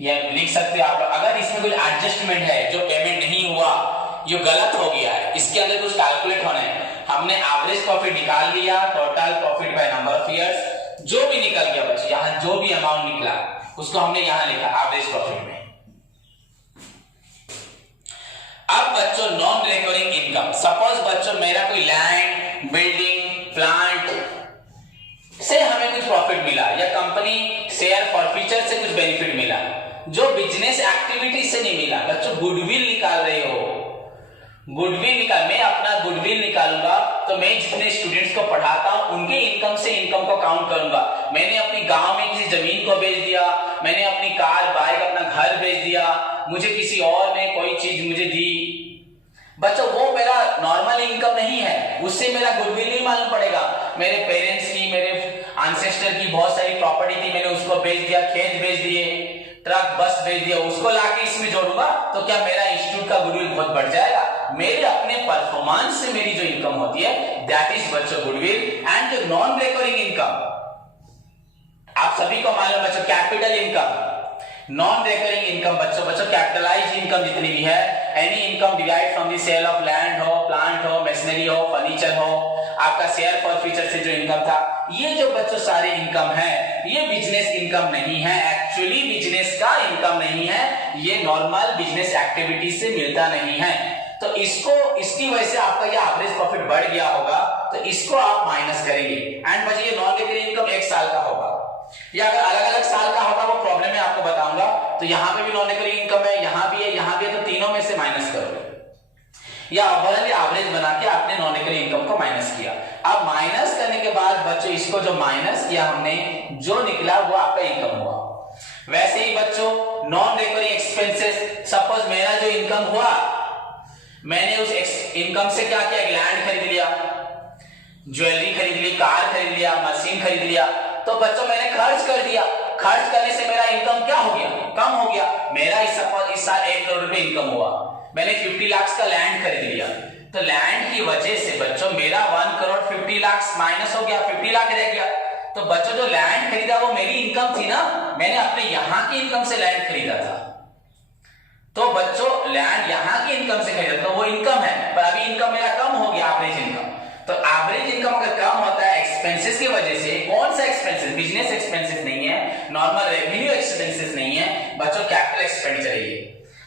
या लिख सकते हैं आप लोग, अगर इसमें कुछ एडजस्टमेंट है, जो पेमेंट नहीं हुआ, ये गलत हो गया है, इसके अंदर कुछ कैलकुलेट होना है। हमने एवरेज प्रॉफिट निकाल लिया, total profit by number of years, जो भी निकल गया बच्चों, यहां जो भी अमाउंट निकला उसको हमने यहां लिखा एवरेज प्रॉफिट में। अब बच्चों नॉन रिकरिंग इनकम, सपोज बच्चों मेरा कोई लैंड, बिल्डिंग, प्लांट से हमें कुछ प्रॉफिट मिला, या कंपनी शेयर फॉरफीचर से कुछ बेनिफिट मिला, जो बिजनेस एक्टिविटी से नहीं मिला। बच्चों गुडविल निकाल रहे हो, गुडविल निकाल, मैं अपना गुडविल निकालूंगा तो मैं जितने स्टूडेंट्स को पढ़ाता हूं उनके इनकम से इनकम को काउंट करूंगा। मैंने अपनी गांव में किसी जमीन को बेच दिया, मैंने अपनी कार बाइक अपना घर बेच दिया, मुझे किसी और ने कोई चीज मुझे दी, बच्चों वो मेरा नॉर्मल इनकम नहीं है, उससे मेरा गुडविल नहीं मालूम पड़ेगा। मेरे पेरेंट्स की, मेरे एंसेस्टर की बहुत सारी प्रॉपर्टी थी, मैंने उसको बेच दिया, खेत बेच दिए, ट्रक बस बेच दिया, उसको लाके इसमें जोड़ूंगा तो क्या मेरा इंस्टीट्यूट का गुडविल बहुत बढ़ जाएगा? मेरे अपने परफॉर्मेंस से मेरी जो इनकम होती है दैट इज बच्चों गुडविल। एंड जो नॉन रिकरिंग इनकम, आप सभी को मालूम बच्चों, capital income, non recurring income बच्चों कैपिटलाइज्ड इनकम जितनी भी है, any income derived from the sale of land हो, प्लांट हो, मशीनरी हो, फर्नीचर हो, आपका शेयर फॉर फ्यूचर से जो इनकम था, ये जो बच्चों सारे इनकम है ये बिजनेस इनकम नहीं है, एक्चुअली बिजनेस का इनकम नहीं है, ये नॉर्मल बिजनेस एक्टिविटी से मिलता नहीं है। तो इसको, इसकी वजह से आपका ये एवरेज प्रॉफिट बढ़ गया होगा तो इसको आप माइनस करेंगे। एंड बच्चों ये नॉन रिकरिंग इनकम 1 साल का होगा, या अगर अलग अलग साल का होगा वो प्रॉब्लम में आपको बताऊंगा। तो यहाँ पे भी नॉन रिकरिंग इनकम है, यहाँ भी है, यहाँ भी है, तो तीनों में से माइनस करोगे या ओवरऑल एवरेज बना के आपने नॉन रिकरिंग इनकम को माइनस किया। अब माइनस करने के बाद बच्चों इसको जो माइनस किया हमने, जो निकला वो आपका इनकम हुआ। वैसे ही बच्चों नॉन रिकरिंग एक्सपेंसेस, सपोज मेरा जो इनकम हुआ, मैंने उस इनकम से क्या किया, लैंड खरीद लिया, ज्वेलरी खरीद ली, कार खरीद लिया, मशीन खरीद लिया, तो बच्चों मैंने खर्च कर दिया। खर्च करने से मेरा इनकम क्या हो गया, कम हो गया। मेरा इस साल 1 करोड़ रुपए इनकम हुआ, मैंने 50 लाख का लैंड खरीद लिया, तो लैंड की वजह से बच्चों मेरा 1 करोड़ 50 लाख माइनस हो गया, 50 लाख रह गया। तो बच्चों जो लैंड खरीदा वो मेरी इनकम थी ना, मैंने अपने यहाँ की इनकम से लैंड खरीदा था, तो बच्चों लैंड यहाँ की इनकम से खरीदा तो वो इनकम है, पर अभी इनकम मेरा कम हो गया, एवरेज इनकम। तो एवरेज इनकम अगर कम होता है एक्सपेंसेस की वजह से, कौन सा एक्सपेंसेस, बिजनेस एक्सपेंसेस नहीं है, नॉर्मल रेवेन्यू एक्सपेंसेस नहीं है बच्चों, कैपिटल एक्सपेंडिचर है ये।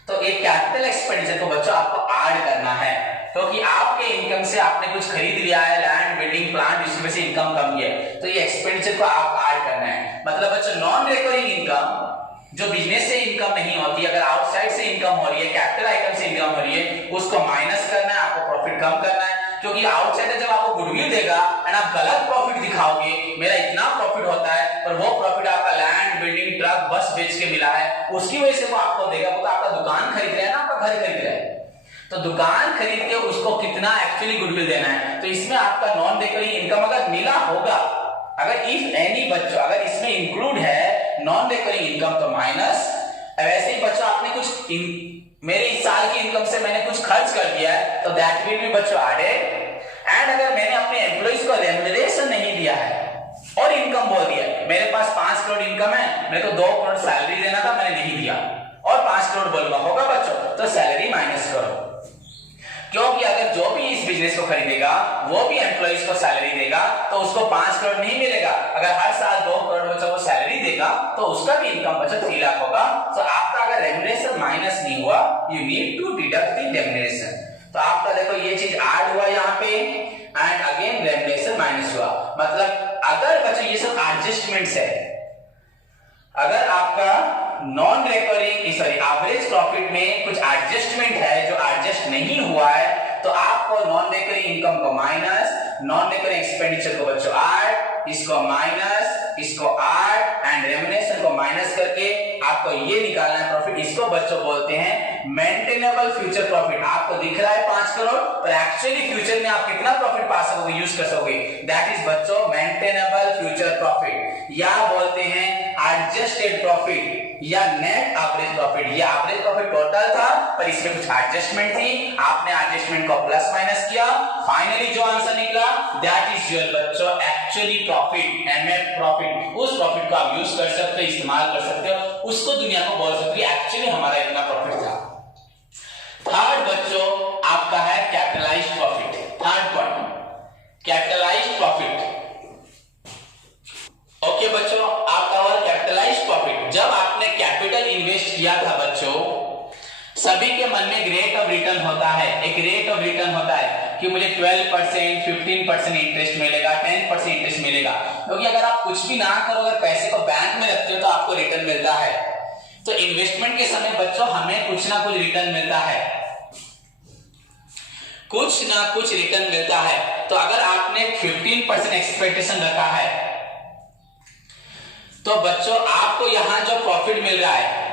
तो एक कैपिटल एक्सपेंडिचर को बच्चों आपको ऐड करना है, क्योंकि आपके इनकम से आपने कुछ खरीद लिया है, लैंड, बिल्डिंग, प्लांट, इसमें से इनकम कम है, तो ये एक्सपेंडिचर को आप ऐड करना है। मतलब बच्चों नॉन रिकरिंग इनकम जो बिजनेस से इनकम नहीं होती, अगर आउटसाइड से इनकम हो रही है, कैपिटल आइटम से इनकम हो रही है, उसको माइनस करना है, आपको प्रॉफिट कम करना है। क्योंकि आउटसाइडर जब आपको गुडविल देगा एंड आप गलत प्रॉफिट दिखाओगे, मेरा इतना प्रॉफिट होता है पर वो प्रॉफिट आपका लैंड, बिल्डिंग, ट्रक, बस बेच के मिला है, उसकी वजह से वो आपको देगा। वो तो आपका दुकान खरीद रहा है ना, आपका घर खरीद रहा है, तो दुकान खरीद के उसको कितना एक्चुअली गुडविल देना है। तो इसमें आपका नॉन रिकरिंग इनकम अगर मिला होगा, अगर इफ एनी बच्चों अगर इसमें इंक्लूड है नॉन रिकरिंग इनकम तो माइनस। वैसे ही बच्चों आपने कुछ मेरे इस साल की इनकम से मैंने कुछ खर्च कर दिया है तो दैट विल बी बच्चों एडेड। एंड अगर मैंने अपने एम्प्लॉइज को रेम्युनरेशन नहीं दिया है और इनकम बोल दिया, मेरे पास 5 करोड़ इनकम है, मेरे को 2 करोड़ सैलरी देना था, मैंने नहीं दिया और 5 करोड़ बोलूंगा, होगा बच्चों? तो सैलरी माइनस करो, क्योंकि अगर जो भी इस बिजनेस को खरीदेगा वो भी एम्प्लॉइज को सैलरी देगा तो उसको 5 करोड़ नहीं मिलेगा। अगर हर साल 2 करोड़ बच्चों को सैलरी देगा तो उसका भी इनकम बच्चों 3 लाख होगा। तो आपका अगर रेम्युनरेशन माइनस नहीं हुआ, you need to deduct the remuneration. तो आपका देखो ये चीज ऐड हुआ यहाँ पे एंड अगेन रेम्युनरेशन माइनस हुआ। मतलब अगर बच्चों ये सब एडजस्टमेंट्स है, अगर आपका नॉन रिकरिंग एवरेज प्रॉफिट में कुछ एडजस्टमेंट है जो एडजस्ट नहीं हुआ है, तो आपको नॉन रिकरिंग इनकम को माइनस, नॉन रिकरिंग एक्सपेंडिचर को बच्चों ऐड, इसको माइनस, इसको ऐड एंड रेम्युनरेशन को माइनस करके आपको ये निकालना है प्रॉफिट। इसको बच्चों बोलते हैं मेंटेनेबल फ्यूचर प्रॉफिट। आपको दिख रहा है 5 करोड़ पर एक्चुअली फ्यूचर में आप कितना प्रॉफिट पा सकोगे, यूज कर सकोगे, दैट इज बच्चों मेंटेनेबल फ्यूचर प्रॉफिट, या बोलते हैं एडजस्टेड प्रॉफिट या नेट एवरेज प्रॉफिट। ये एवरेज प्रॉफिट टोटल था पर इसमें कुछ एडजस्टमेंट थी, आपने एडजस्टमेंट को प्लस माइनस किया, फाइनली जो आंसर निकला दैट इज योर बच्चों एक्चुअली प्रॉफिट, एमएफ प्रॉफिट। उस प्रॉफिट को आप यूज कर सकते हो, इस्तेमाल कर सकते हो, उसको दुनिया को बोल सकते हो एक्चुअली हमारा इतना प्रॉफिट था। थर्ड बच्चों आपका है capitalised profit. Third point capitalised profit. Okay बच्चों, आपका और कैपिटलाइज्ड प्रॉफिट, जब आपने कैपिटल इन्वेस्ट किया था बच्चों, सभी के मन में रेट ऑफ रिटर्न होता है, एक रेट ऑफ रिटर्न होता है कि मुझे 12%, 15% इंटरेस्ट मिलेगा, 10% इंटरेस्ट मिलेगा। क्योंकि अगर आप कुछ भी ना करो, अगर पैसे को बैंक में रखते हो तो आपको रिटर्न मिलता है। तो इन्वेस्टमेंट के समय बच्चों हमें कुछ ना कुछ रिटर्न मिलता है। कुछ ना कुछ रिटर्न मिलता है। तो अगर आपने 15% एक्सपेक्टेशन रखा है तो बच्चों आपको यहां जो प्रॉफिट मिल रहा है,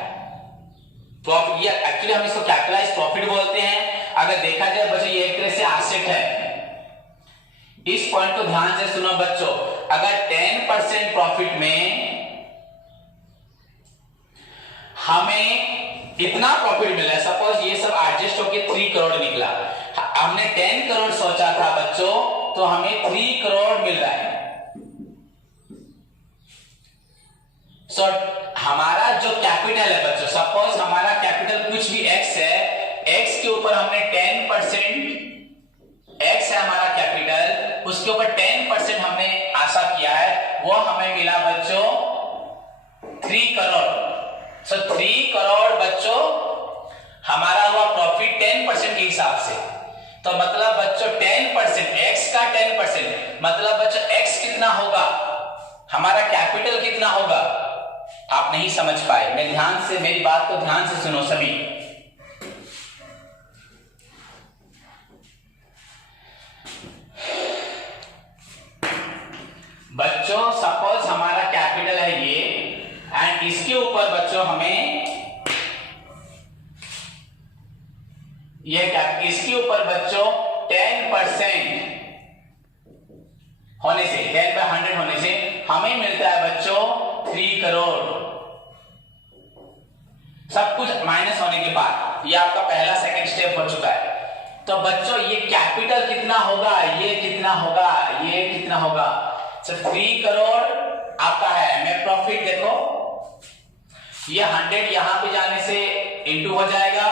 प्रॉफिट ये एक्चुअली हम इसको कैपिटलाइज प्रॉफिट बोलते हैं। अगर देखा जाए बच्चों ये एक तरह से एसेट है। इस पॉइंट को ध्यान से सुनो बच्चों, अगर 10% प्रॉफिट में हमें इतना प्रॉफिट मिला है, सपोज ये सब एडजस्ट होके 3 करोड़ निकला, हमने 10 करोड़ सोचा था बच्चों, तो हमें 3 करोड़ मिल रहा है। सो हमारा जो कैपिटल है बच्चों, सपोज हमारा कैपिटल कुछ भी x है, x के ऊपर हमने 10%, x है हमारा कैपिटल, उसके ऊपर 10% हमने आशा किया है, वो हमें मिला बच्चों 3 करोड़। सो 3 करोड़ बच्चों हमारा हुआ प्रॉफिट 10% के हिसाब से। तो मतलब बच्चों 10%, x का 10%, मतलब बच्चों x कितना होगा, हमारा कैपिटल कितना होगा। आप नहीं समझ पाए, मैं ध्यान से, मेरी बात को ध्यान से सुनो सभी। बच्चों सपोज हमारा कैपिटल है ये, एंड इसके ऊपर बच्चों हमें इसके ऊपर बच्चों 10% होने से, 10/100 होने से हमें मिलता है बच्चों 3 करोड़। सब कुछ माइनस होने के बाद ये आपका पहला सेकंड स्टेप हो चुका है। तो बच्चों ये कैपिटल कितना होगा, ये कितना होगा, ये कितना होगा। तो 3 करोड़ आपका है। मैं प्रॉफिट देखो, ये 100 यहां पे जाने से इंटू हो जाएगा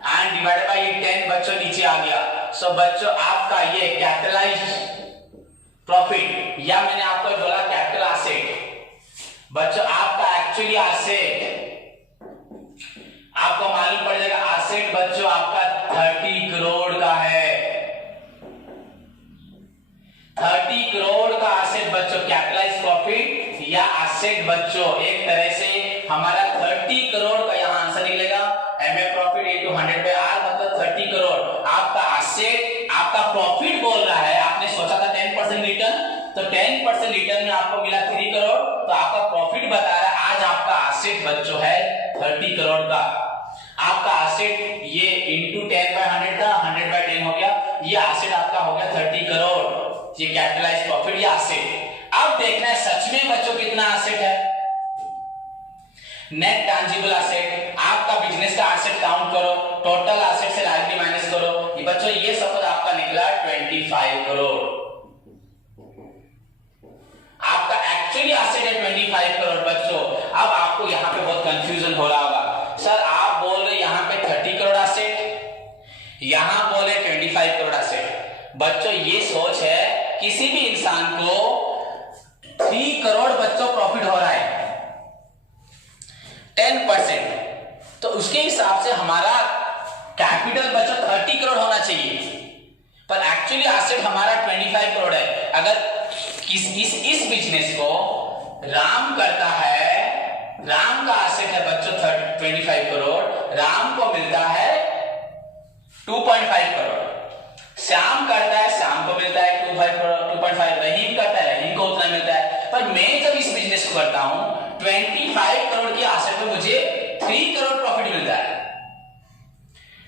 एंड डिवाइडेड बाय ये 10 बच्चों नीचे आ गया। सो बच्चों आपका ये कैपिटलाइज्ड प्रॉफिट, या मैंने आपको बोला कैपिटल एसेट, बच्चों आपका एक्चुअली एसेट आपको मालूम पड़ जाएगा। एसेट बच्चों आपका 30 करोड़ का है। 30 करोड़ का एसेट बच्चों कैपिटलाइज्ड प्रॉफिट या एसेट बच्चों, एक तरह से हमारा 30 करोड़ का यहां आंसर निकलेगा। एमए प्रॉफिट इनटू 100/r मतलब 30 करोड़ आपका एसेट, आपका प्रॉफिट बोल रहा है। आपने सोचा था 10% रिटर्न, तो 10% रिटर्न में आपको मिला 3 करोड़, तो आपका प्रॉफिट बता रहा है आज आपका एसेट बच्चों है 30 करोड़ का। आपका एसेट ये इंटू 10/100 था, 100/10 हो गया, ये एसेट आपका हो गया 30 करोड़। ये कैपिटलाइज्ड प्रॉफिट या एसेट। अब देखना है सच में बच्चों कितना एसेट है। नेट टैंजिबल एसेट, आपका बिजनेस का एसेट काउंट करो, टोटल एसेट से लायबिलिटी माइनस करो। ये बच्चों ये सपोज आपका निकला 25 करोड़। आपका एक्चुअली एसेट है 25 करोड़ बच्चों। अब आपको यहां पे बहुत कंफ्यूजन हो रहा होगा, सर आप बोल रहे यहां पे 30 करोड़ एसेट, यहां बोले 25 करोड़ एसेट। बच्चों ये सोच है किसी भी इंसान को 3 करोड़ बच्चों प्रॉफिट हो रहा है 10%, तो उसके हिसाब से हमारा कैपिटल बच्चों 30 करोड़ होना चाहिए, पर एक्चुअली एसेट हमारा 25 करोड़ है। अगर इस बिजनेस को राम करता है, राम का एसेट है बच्चों 25 करोड़, राम को मिलता है 2.5 करोड़। श्याम करता है, श्याम को मिलता है 2.5, रहीम करता है, रहीम को उतना मिलता है। पर मैं जब इस बिजनेस को करता हूं 25 करोड़ की एसेट में मुझे 3 करोड़ प्रॉफिट मिलता है।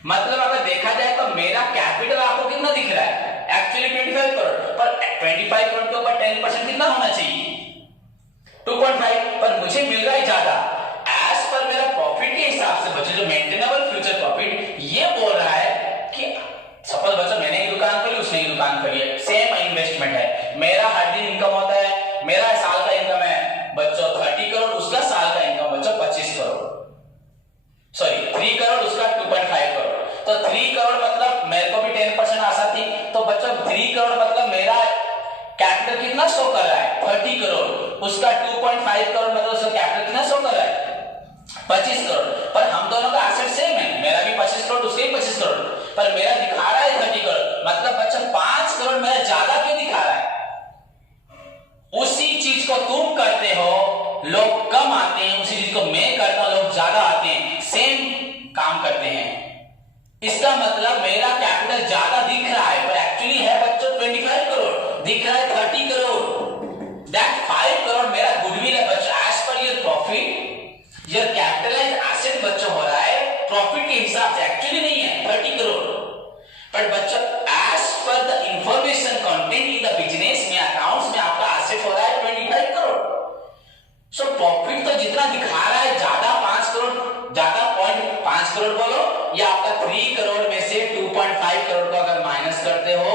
मतलब अगर देखा जाए तो मेरा कैपिटल आपको कितना दिख रहा है, एक्चुअली 25 करोड़, पर 25 करोड़ के ऊपर 10% कितना होना चाहिए 2.5, पर मुझे मिल रहा है ज्यादा। एज पर मेरा प्रॉफिट के हिसाब से बच्चों जो मेंटेनेबल फ्यूचर प्रॉफिट ये बोल रहा है कि सपोज बच्चों मैंने एक दुकान खोली, उसने एक दुकान खोली है, सेम इन्वेस्टमेंट है, मेरा हर दिन इनकम होता है, मेरा साल का इनकम है बच्चों 30 करोड़, उसका साल का इनकम बच्चों 25 करोड़, सॉरी 3 करोड़, उसका 2.5 करोड़। तो 3 करोड़ मतलब मेरे को भी 10% आशा थी, तो बच्चों 3 करोड़ मतलब मेरा कैपिटल कितना शो कर रहा है 30 करोड़, उसका 2.5 करोड़ मतलब उसका कैपिटल कितना शो कर रहा है 25 करोड़। पर हम दोनों का एसेट सेम है, मेरा भी 25 करोड़, उसके भी 25 करोड़, पर मेरा दिखा रहा है 30 करोड़, मतलब बच्चा 5 करोड़ मेरा ज्यादा क्यों दिखा रहा है। उसी चीज को तुम करते हो लोग कम आते हैं, उसी चीज को मैं करता हूं लोग ज्यादा आते हैं, सेम काम करते हैं। इसका मतलब मेरा कैपिटल ज्यादा दिख रहा है, पर एक्चुअली है बच्चों 25 करोड़, दिख रहा है 30 करोड़। दैट 5 करोड़ मेरा गुडविल है बच्चों। As per your profit, your capitalise asset बच्चों हो रहा है प्रॉफिट के हिसाब से, एक्चुअली नहीं है 30 करोड़। पर बच्चों as per the information content in the business में, अकाउंट्स में आपका एसेट हो रहा है 25 करोड़। सो प्रॉफिट तो जितना दिखा रहा है ज्यादा 5 करोड़, ज्यादा 0.5 करोड़ बोलो, या आपका 3 करोड़ में से 2.5 करोड़ को अगर माइनस करते हो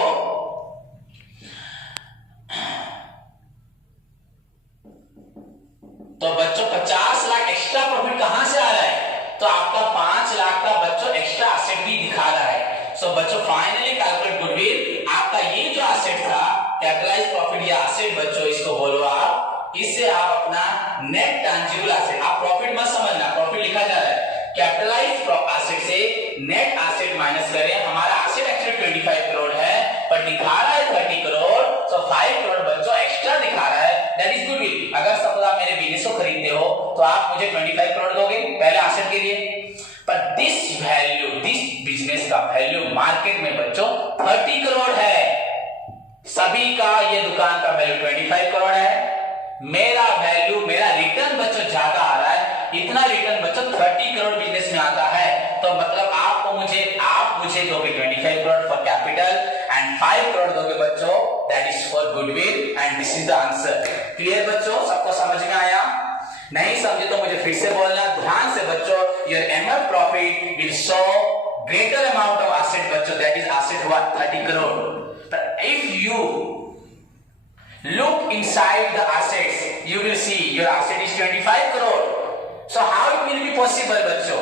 तो बच्चों 50 लाख एक्स्ट्रा प्रॉफिट कहां से आ रहा है? तो आपका 5 लाख का बच्चों एक्स्ट्रा एसेट भी दिखा रहा है। सो बच्चों फाइनली कैलकुलेट गुडविल, आपका ये जो एसेट था कैपिटलाइज प्रॉफिट या एसेट बच्चों इसको बोलो आप, इससे आप अपना नेट टैंजिबल एसेट, आप प्रॉफिट मत समझना, प्रॉफिट लिखा जा रहा है, कैपिटलाइज एसेट से नेट एसेट माइनस करें। हमारा एसेट एक्चुअली 25 करोड़ है पर दिखा रहा है 30 करोड़, सो 5 करोड़ बच्चों एक्स्ट्रा दिखा रहा है, दैट इज गुडविल। अगर सपोज आप मेरे बिजनेस को खरीदते हो तो आप मुझे 25 करोड़ दोगे पहले एसेट के लिए, पर दिस वैल्यू, दिस बिजनेस का वैल्यू मार्केट में बच्चों 30 करोड़ है। सभी का ये दुकान का वैल्यू 25 करोड़ है, मेरा वैल्यू, मेरा रिटर्न बच्चों ज्यादा आ रहा है, इतना रिटर्न बच्चों 30 करोड़ बिजनेस में आता है। तो मतलब आप मुझे दोगे 25 crore for capital and 5 crore दोगे बच्चों, that is for goodwill and this is the answer. Clear बच्चों, सबको समझ में आया? नहीं समझे तो मुझे फिर से बोलना ध्यान से बच्चों। Your annual profit will show greater amount of asset बच्चों, that is asset what 30 crore. But if you look inside the assets, you will see your asset is 25 crore. So how it will be possible, bachcho?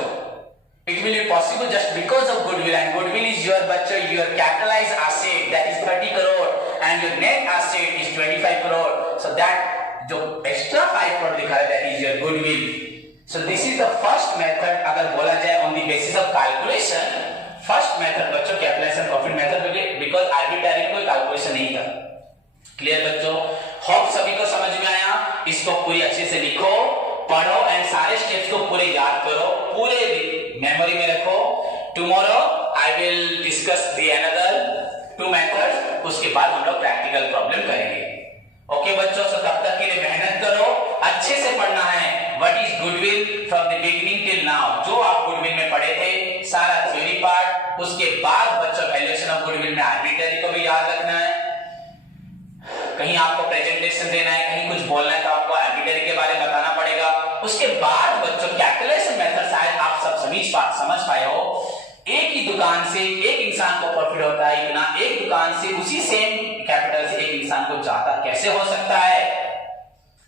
It will be possible just because of goodwill, and goodwill is your bachcho, your capitalized asset, that is 30 crore, and your net asset is 25 crore. So that जो extra 5 crore दिखा है, that is your goodwill. So this is the first method. अगर बोला जाए on the basis of calculation, first method बच्चों capitalization profit method, because arbitrary में कोई calculation नहीं था। क्लियर बच्चों? होप सभी को समझ में आया। इसको पूरी अच्छे से लिखो, पढ़ो एंड सारे स्टेप्स को पूरे याद करो, पूरे मेमोरी में रखो। Tomorrow I will discuss the another 2 methods, उसके बाद हम लोग प्रैक्टिकल प्रॉब्लम करेंगे। ओके बच्चों, सो तब तक के लिए मेहनत करो, अच्छे से पढ़ना है what is goodwill from the beginning till now. जो आप गुडविल में पढ़े थे सारा थ्योरी पार्ट, उसके बाद बच्चों वैल्यूएशन ऑफ गुडविल में आर्बिट्ररी को भी याद रखना है। कहीं आपको प्रेजेंटेशन देना है, कहीं कुछ बोलना है तो आपको आर्बिट्ररी के बारे में बताना पड़ेगा। उसके बाद बच्चों कैपिटलाइजेशन मेथड शायद आप सब समझ पाए हो। एक ही दुकान से एक इंसान को प्रॉफिट होता है इतना, एक दुकान से उसी सेम कैपिटल से एक इंसान को ज्यादा कैसे हो सकता है?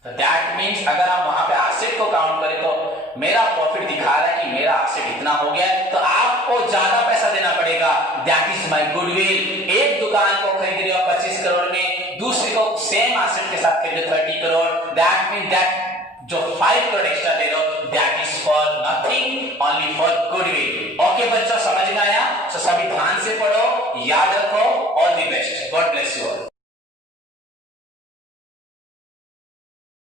तो दैट मींस अगर हम वहां पे एसेट को काउंट करें तो मेरा प्रॉफिट दिखा रहा है कि मेरा एसेट इतना हो गया, तो आपको ज्यादा पैसा देना पड़ेगा, दैट इज माय गुडविल। एक दुकान को खरीद रहे हो 25 करोड़ में, दूसरी को सेम एसेट के साथ खरीदो 30 करोड़, दैट मींस दैट जो 5 करोड़ एक्स्ट्रा दे रहे हो that is for nothing, only for goodwill. Okay बच्चों, समझ में आया? तो सभी ध्यान से पढ़ो, याद रखो। All the